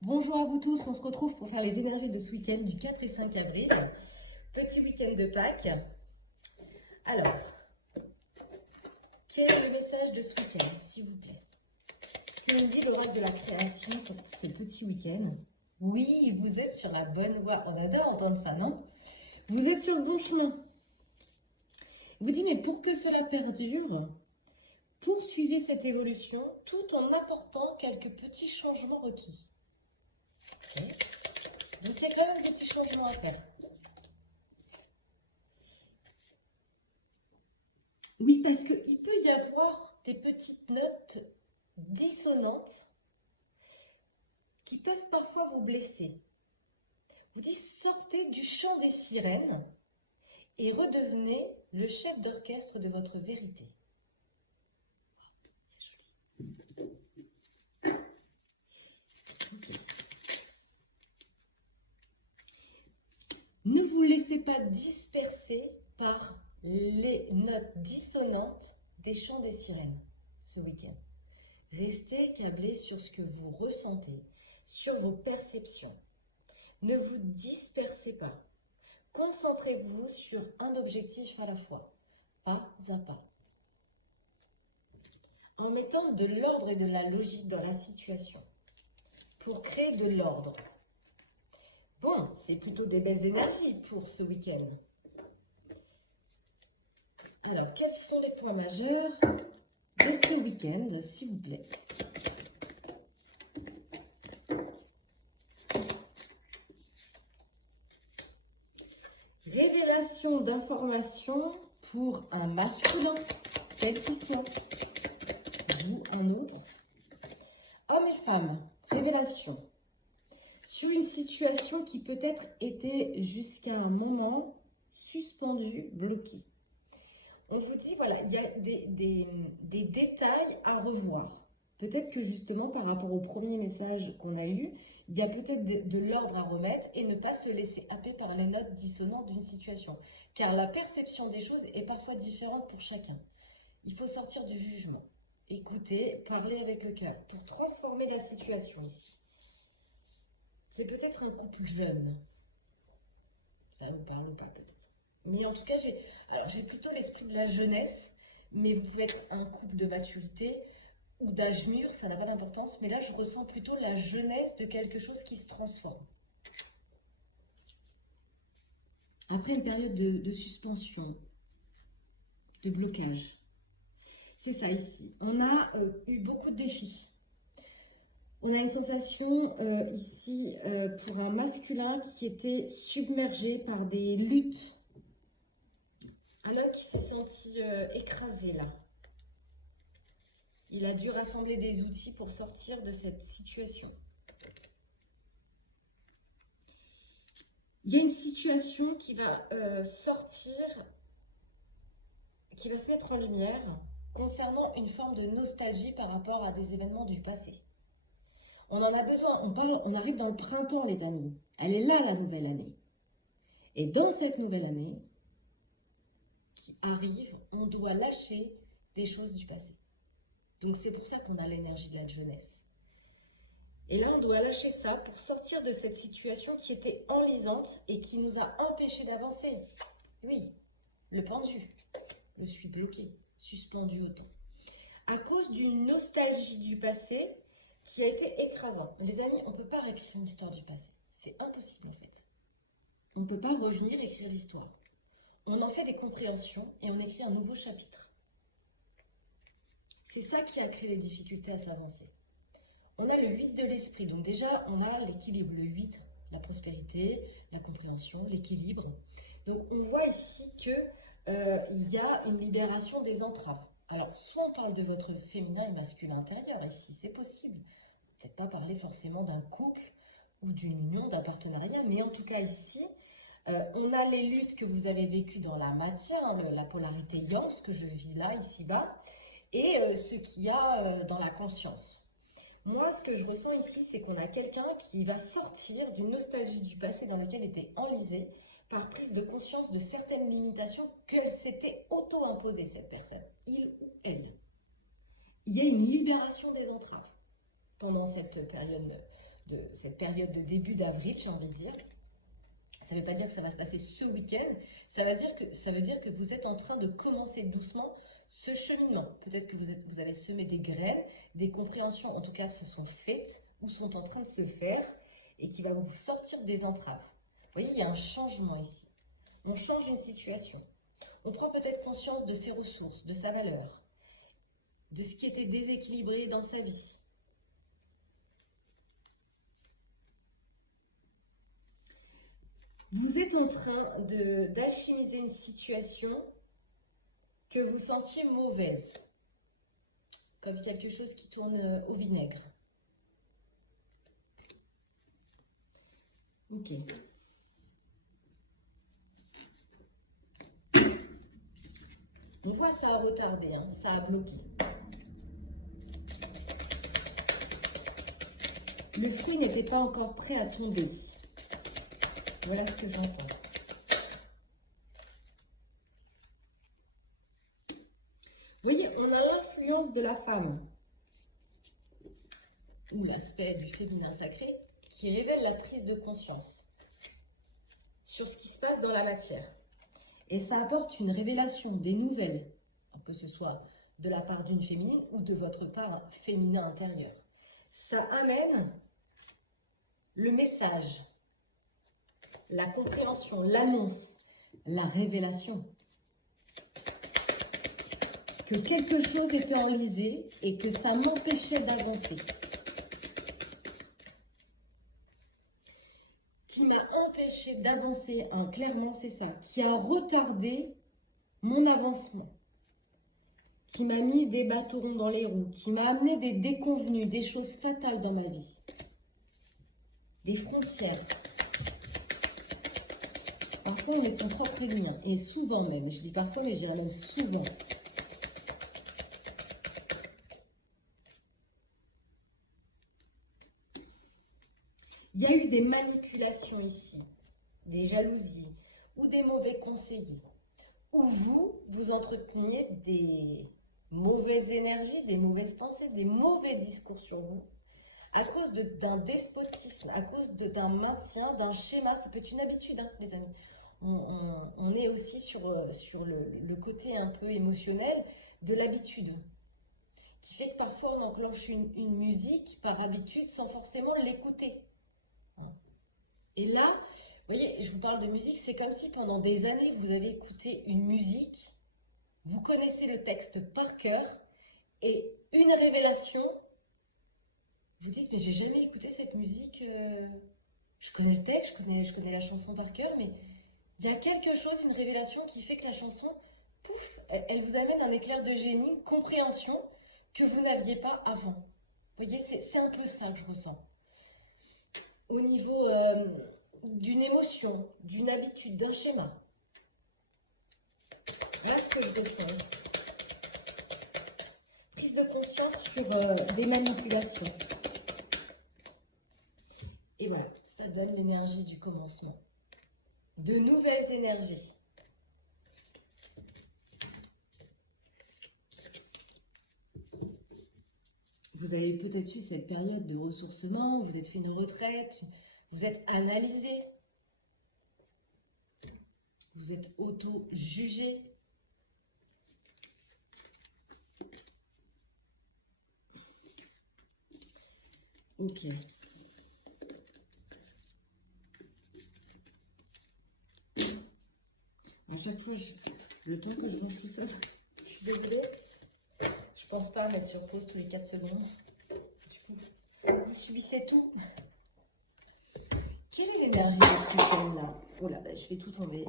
Bonjour à vous tous, on se retrouve pour faire les énergies de ce week-end du 4 et 5 avril. Petit week-end de Pâques. Alors, quel est le message de ce week-end, s'il vous plaît? Que nous dit l'oracle de la création pour ce petit week-end? Oui, vous êtes sur la bonne voie. On adore entendre ça, non? Vous êtes sur le bon chemin. Vous dites, mais pour que cela perdure, poursuivez cette évolution tout en apportant quelques petits changements requis. Ok. Donc il y a quand même des petits changements à faire. Oui, parce qu'il peut y avoir des petites notes dissonantes qui peuvent parfois vous blesser. Vous dites, sortez du chant des sirènes et redevenez le chef d'orchestre de votre vérité. C'est joli. Okay. Ne vous laissez pas disperser par les notes dissonantes des chants des sirènes ce week-end. Restez câblé sur ce que vous ressentez, sur vos perceptions. Ne vous dispersez pas. Concentrez-vous sur un objectif à la fois, pas à pas. En mettant de l'ordre et de la logique dans la situation, pour créer de l'ordre. Bon, c'est plutôt des belles énergies pour ce week-end. Alors, quels sont les points majeurs de ce week-end, s'il vous plaît? Révélation d'informations pour un masculin, quel qu'il soit, ou un autre. Hommes et femmes, révélation sur une situation qui peut-être était jusqu'à un moment suspendue, bloquée. On vous dit, voilà, il y a des détails à revoir. Peut-être que justement, par rapport au premier message qu'on a eu, il y a peut-être de l'ordre à remettre et ne pas se laisser happer par les notes dissonantes d'une situation. Car la perception des choses est parfois différente pour chacun. Il faut sortir du jugement. Écouter, parler avec le cœur pour transformer la situation ici. C'est peut-être un couple jeune. Ça vous parle ou pas peut-être. Mais en tout cas, j'ai plutôt l'esprit de la jeunesse, mais vous pouvez être un couple de maturité ou d'âge mûr, ça n'a pas d'importance, mais là je ressens plutôt la jeunesse de quelque chose qui se transforme. Après une période de suspension, de blocage. C'est ça ici. On a eu beaucoup de défis. On a une sensation ici pour un masculin qui était submergé par des luttes. Un homme qui s'est senti écrasé là. Il a dû rassembler des outils pour sortir de cette situation. Il y a une situation qui va sortir, qui va se mettre en lumière concernant une forme de nostalgie par rapport à des événements du passé. On en a besoin, on arrive dans le printemps les amis. Elle est là la nouvelle année. Et dans cette nouvelle année qui arrive, on doit lâcher des choses du passé. Donc c'est pour ça qu'on a l'énergie de la jeunesse. Et là, on doit lâcher ça pour sortir de cette situation qui était enlisante et qui nous a empêchés d'avancer. Oui, le pendu, je suis bloqué, suspendu au temps. À cause d'une nostalgie du passé qui a été écrasant. Les amis, on ne peut pas réécrire une histoire du passé. C'est impossible en fait. On ne peut pas revenir écrire l'histoire. On en fait des compréhensions et on écrit un nouveau chapitre. C'est ça qui a créé les difficultés à s'avancer. On a le 8 de l'esprit, donc déjà on a l'équilibre, le 8, la prospérité, la compréhension, l'équilibre. Donc on voit ici qu'il y a une libération des entraves. Alors soit on parle de votre féminin et masculin intérieur ici, c'est possible. Peut-être pas parler forcément d'un couple ou d'une union, d'un partenariat, mais en tout cas ici, on a les luttes que vous avez vécues dans la matière, hein, la polarité yang, ce que je vis là, ici-bas, et ce qu'il y a dans la conscience. Moi, ce que je ressens ici, c'est qu'on a quelqu'un qui va sortir d'une nostalgie du passé dans lequel il était enlisé par prise de conscience de certaines limitations qu'elle s'était auto-imposées, cette personne, il ou elle. Il y a une libération des entraves pendant cette période cette période de début d'avril, j'ai envie de dire. Ça ne veut pas dire que ça va se passer ce week-end, ça veut dire que vous êtes en train de commencer doucement ce cheminement. Peut-être que vous avez semé des graines, des compréhensions en tout cas se sont faites ou sont en train de se faire et qui va vous sortir des entraves. Vous voyez, il y a un changement ici. On change une situation. On prend peut-être conscience de ses ressources, de sa valeur, de ce qui était déséquilibré dans sa vie. Vous êtes en train d'alchimiser une situation que vous sentiez mauvaise, comme quelque chose qui tourne au vinaigre. Ok. On voit ça a retardé, hein, ça a bloqué. Le fruit n'était pas encore prêt à tomber. Voilà ce que j'entends. Vous voyez, on a l'influence de la femme, ou l'aspect du féminin sacré, qui révèle la prise de conscience sur ce qui se passe dans la matière. Et ça apporte une révélation, des nouvelles, que ce soit de la part d'une féminine ou de votre part féminin intérieur. Ça amène le message, la compréhension, l'annonce, la révélation. Que quelque chose était enlisé et que ça m'empêchait d'avancer. Qui m'a empêché d'avancer, hein, clairement c'est ça, qui a retardé mon avancement, qui m'a mis des bâtons dans les roues, qui m'a amené des déconvenues, des choses fatales dans ma vie, des frontières. Parfois on est son propre ennemi, hein, et souvent même, je dis parfois mais je dirais même souvent. Il y a eu des manipulations ici, des jalousies ou des mauvais conseillers, où vous entreteniez des mauvaises énergies, des mauvaises pensées, des mauvais discours sur vous, à cause d'un despotisme, à cause d'un maintien, d'un schéma. Ça peut être une habitude, hein, les amis. On est aussi sur le côté un peu émotionnel de l'habitude, qui fait que parfois on enclenche une musique par habitude sans forcément l'écouter. Et là, vous voyez, je vous parle de musique, c'est comme si pendant des années, vous avez écouté une musique, vous connaissez le texte par cœur, et une révélation, vous dites, mais j'ai jamais écouté cette musique, je connais le texte, je connais la chanson par cœur, mais il y a quelque chose, une révélation qui fait que la chanson, pouf, elle vous amène un éclair de génie, une compréhension que vous n'aviez pas avant. Vous voyez, c'est un peu ça que je ressens. Au niveau d'une émotion, d'une habitude, d'un schéma. Voilà ce que je ressens ici. Prise de conscience sur des manipulations. Et voilà, ça donne l'énergie du commencement. De nouvelles énergies. Vous avez peut-être eu cette période de ressourcement, vous êtes fait une retraite, vous êtes analysé, vous êtes auto-jugé. Ok. À chaque fois, le temps que je range tout ça, je suis désolée. Je pense pas à mettre sur pause tous les 4 secondes. Du coup, vous subissez tout. Quelle est l'énergie de ce week-end-là? Oh là, je vais tout tomber.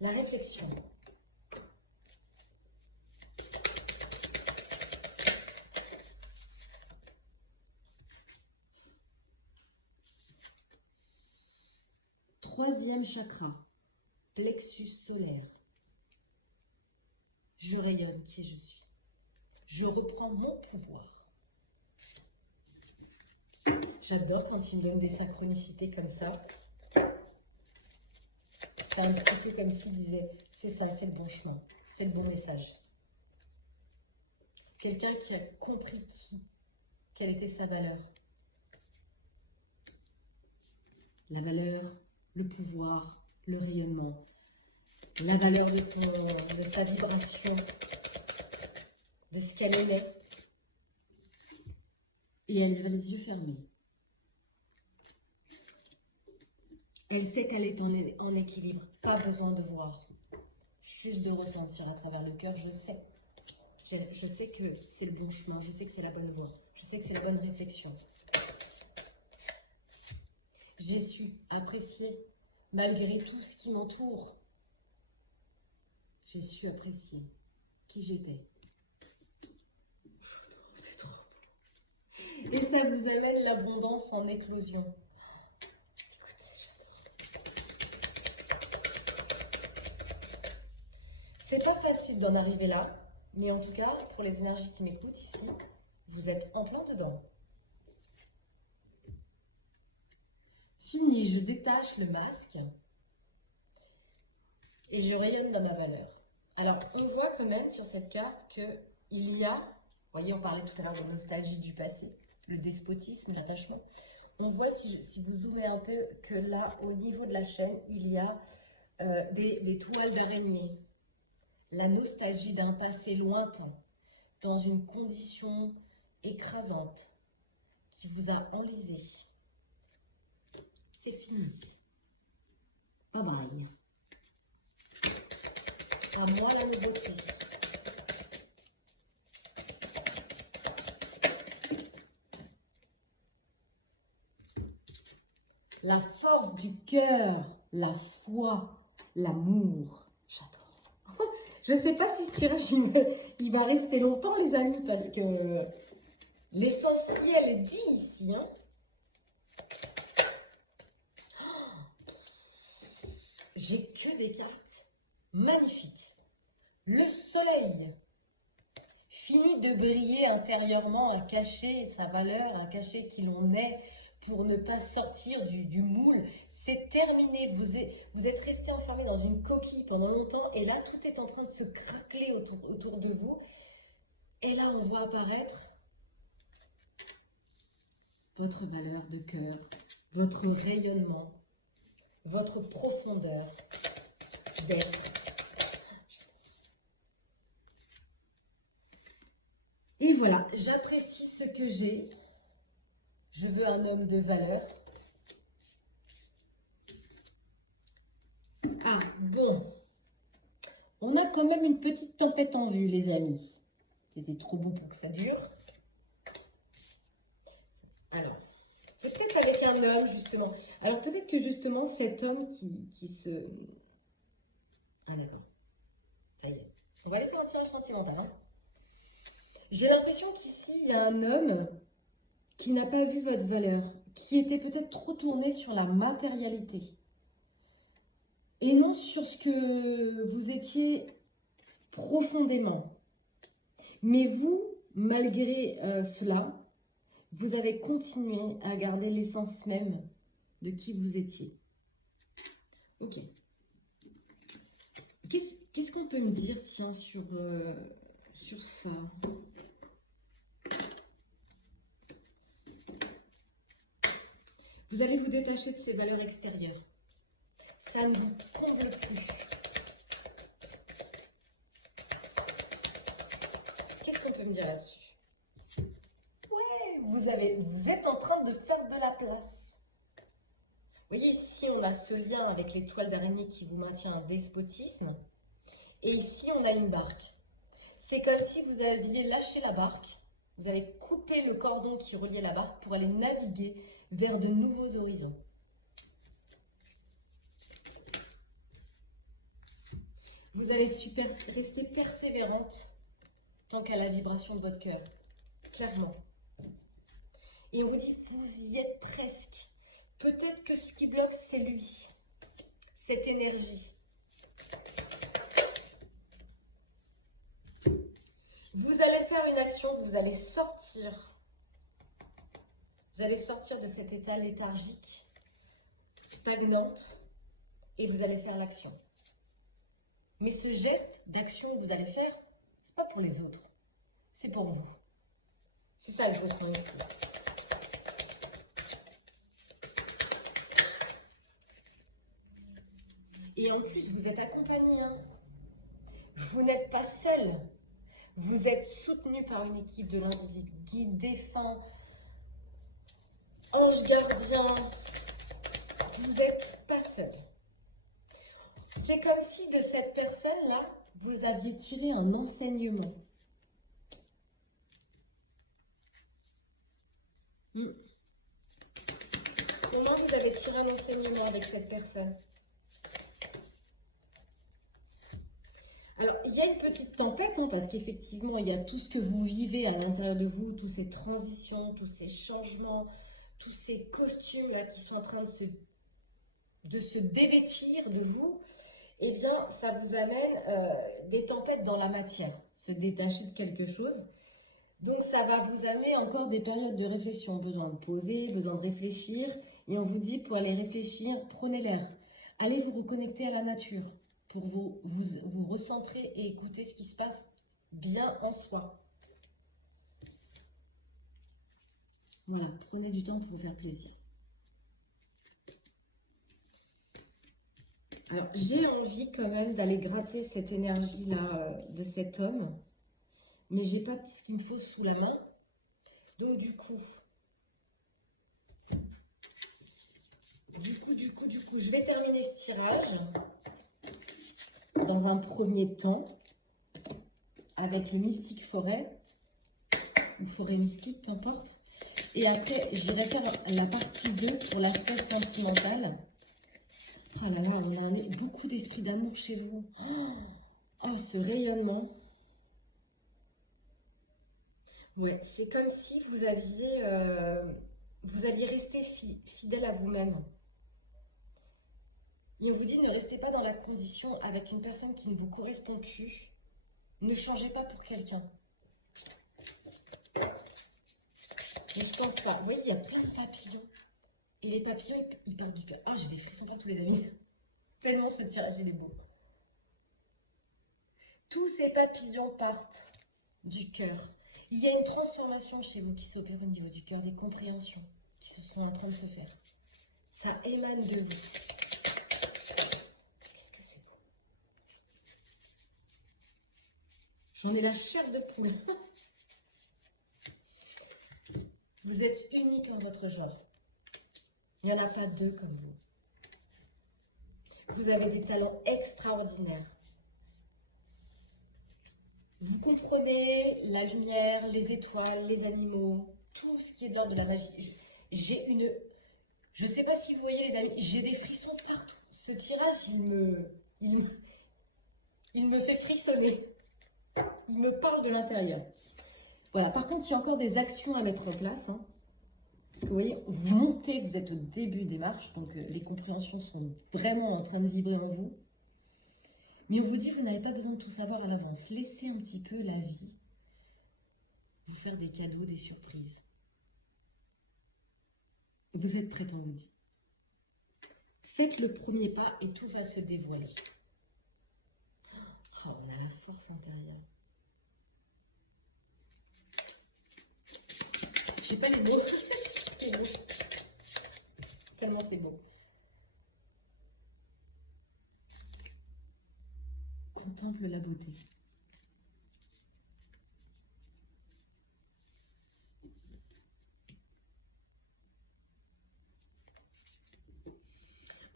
La réflexion. Troisième chakra, plexus solaire. Je rayonne qui je suis. Je reprends mon pouvoir. J'adore quand il me donne des synchronicités comme ça. C'est un petit peu comme s'il disait, c'est ça, c'est le bon chemin, c'est le bon message. Quelqu'un qui a compris quelle était sa valeur. La valeur, le pouvoir, le rayonnement, la valeur de sa vibration, de ce qu'elle aimait. Et elle avait les yeux fermés. Elle sait qu'elle est en équilibre, pas besoin de voir, juste de ressentir à travers le cœur, je sais. Je sais que c'est le bon chemin, je sais que c'est la bonne voie, je sais que c'est la bonne réflexion. J'ai su apprécier malgré tout ce qui m'entoure. J'ai su apprécier qui j'étais. C'est trop. Et ça vous amène l'abondance en éclosion. C'est pas facile d'en arriver là, mais en tout cas, pour les énergies qui m'écoutent ici, vous êtes en plein dedans. Fini, je détache le masque et je rayonne dans ma valeur. Alors, on voit quand même sur cette carte qu'il y a, vous voyez, on parlait tout à l'heure de nostalgie du passé, le despotisme, l'attachement. On voit, si vous zoomez un peu, que là, au niveau de la chaîne, il y a des toiles d'araignée. La nostalgie d'un passé lointain, dans une condition écrasante, qui vous a enlisé. C'est fini. Bye bye. À moi la nouveauté. La force du cœur, la foi, l'amour. J'adore. Je ne sais pas si ce tirage il va rester longtemps, les amis, parce que l'essentiel est dit ici. Hein. J'ai que des cartes magnifiques. Le soleil finit de briller intérieurement, à cacher sa valeur, à cacher qui l'on est, pour ne pas sortir du moule. C'est terminé. Vous êtes resté enfermé dans une coquille pendant longtemps et là, tout est en train de se craqueler autour de vous. Et là, on voit apparaître votre valeur de cœur, votre rayonnement, votre profondeur d'être. Et voilà, j'apprécie ce que j'ai. Je veux un homme de valeur. Ah, bon. On a quand même une petite tempête en vue, les amis. C'était trop beau pour que ça dure. Alors, c'est peut-être avec un homme, justement. Alors, peut-être que, justement, cet homme qui se... Ah, d'accord. Ça y est. On va aller faire un tirage sentimental. Hein. J'ai l'impression qu'ici, il y a un homme qui n'a pas vu votre valeur, qui était peut-être trop tourné sur la matérialité et non sur ce que vous étiez profondément. Mais vous, malgré cela, vous avez continué à garder l'essence même de qui vous étiez. Ok. Qu'est-ce qu'on peut me dire, tiens, sur ça? Vous allez vous détacher de ces valeurs extérieures. Ça ne vous comble plus. Qu'est-ce qu'on peut me dire là-dessus? Ouais, vous êtes en train de faire de la place. Vous voyez, ici, on a ce lien avec les toiles d'araignée qui vous maintient un despotisme. Et ici, on a une barque. C'est comme si vous aviez lâché la barque. Vous avez coupé le cordon qui reliait la barque pour aller naviguer vers de nouveaux horizons. Vous avez su rester persévérante tant qu'à la vibration de votre cœur. Clairement. Et on vous dit, vous y êtes presque. Peut-être que ce qui bloque, c'est lui. Cette énergie. Vous allez faire une action, vous allez sortir. Vous allez sortir de cet état léthargique, stagnante, et vous allez faire l'action. Mais ce geste d'action que vous allez faire, c'est pas pour les autres, c'est pour vous. C'est ça que je ressens ici. Et en plus, vous êtes accompagné. Hein. Vous n'êtes pas seul. Vous êtes soutenu par une équipe de l'invisible, guide, défunt, ange gardien. Vous n'êtes pas seul. C'est comme si de cette personne-là, vous aviez tiré un enseignement. Comment vous avez tiré un enseignement avec cette personne? Alors, il y a une petite tempête, hein, parce qu'effectivement, il y a tout ce que vous vivez à l'intérieur de vous, toutes ces transitions, tous ces changements, tous ces costumes-là qui sont en train de se dévêtir de vous. Eh bien, ça vous amène des tempêtes dans la matière, se détacher de quelque chose. Donc, ça va vous amener encore des périodes de réflexion, besoin de poser, besoin de réfléchir. Et on vous dit, pour aller réfléchir, prenez l'air. Allez vous reconnecter à la nature pour vous recentrer et écouter ce qui se passe bien en soi. Voilà, prenez du temps pour vous faire plaisir. Alors, j'ai envie quand même d'aller gratter cette énergie-là de cet homme. Mais j'ai pas ce qu'il me faut sous la main. Donc, du coup, je vais terminer ce tirage dans un premier temps avec le mystique forêt ou forêt mystique, peu importe. Et après, j'irai faire la partie 2 pour l'aspect sentimental. Oh là là, on a beaucoup d'esprit d'amour chez vous. Oh, ce rayonnement. Ouais, c'est comme si vous alliez rester fidèle à vous-même. Et on vous dit, ne restez pas dans la condition avec une personne qui ne vous correspond plus. Ne changez pas pour quelqu'un. Mais je pense pas. Vous voyez, il y a plein de papillons. Et les papillons, ils partent du cœur. Ah, j'ai des frissons partout, les amis. Tellement ce tirage, il est beau. Tous ces papillons partent du cœur. Il y a une transformation chez vous qui s'opère au niveau du cœur, des compréhensions qui se sont en train de se faire. Ça émane de vous. Qu'est-ce que c'est beau. J'en ai la chair de poule. Vous êtes unique en votre genre. Il n'y en a pas deux comme vous. Vous avez des talents extraordinaires. Vous comprenez la lumière, les étoiles, les animaux, tout ce qui est de l'ordre de la magie. Je ne sais pas si vous voyez les amis, j'ai des frissons partout. Ce tirage, il me fait frissonner. Il me parle de l'intérieur. Voilà, par contre, il y a encore des actions à mettre en place. Hein. Parce que vous voyez, vous montez, vous êtes au début des marches, donc les compréhensions sont vraiment en train de vibrer en vous. Mais on vous dit, vous n'avez pas besoin de tout savoir à l'avance. Laissez un petit peu la vie vous faire des cadeaux, des surprises. Vous êtes prête, on vous dit. Faites le premier pas et tout va se dévoiler. Oh, on a la force intérieure. J'ai pas les mots. Les mots. Tellement c'est beau. Contemple la beauté.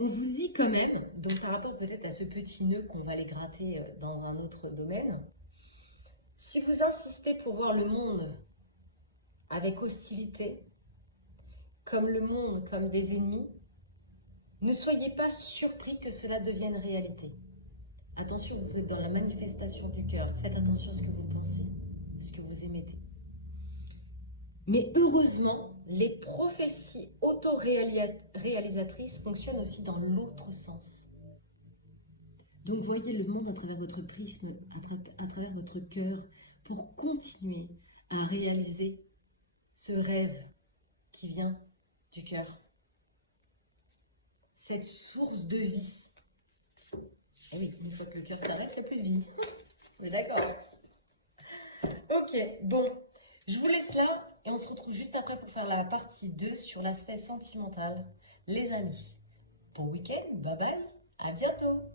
On vous dit quand même, donc par rapport peut-être à ce petit nœud qu'on va aller gratter dans un autre domaine, si vous insistez pour voir le monde avec hostilité, comme le monde, comme des ennemis, ne soyez pas surpris que cela devienne réalité. Attention, vous êtes dans la manifestation du cœur. Faites attention à ce que vous pensez, à ce que vous émettez. Mais heureusement, les prophéties auto-réalisatrices fonctionnent aussi dans l'autre sens. Donc voyez le monde à travers votre prisme, à travers votre cœur, pour continuer à réaliser ce rêve qui vient du cœur. Cette source de vie. Et oui, une fois que le cœur s'arrête, il n'y a plus de vie. On est d'accord. Ok, bon, je vous laisse là. Et on se retrouve juste après pour faire la partie 2 sur l'aspect sentimental. Les amis, bon week-end, bye bye, à bientôt!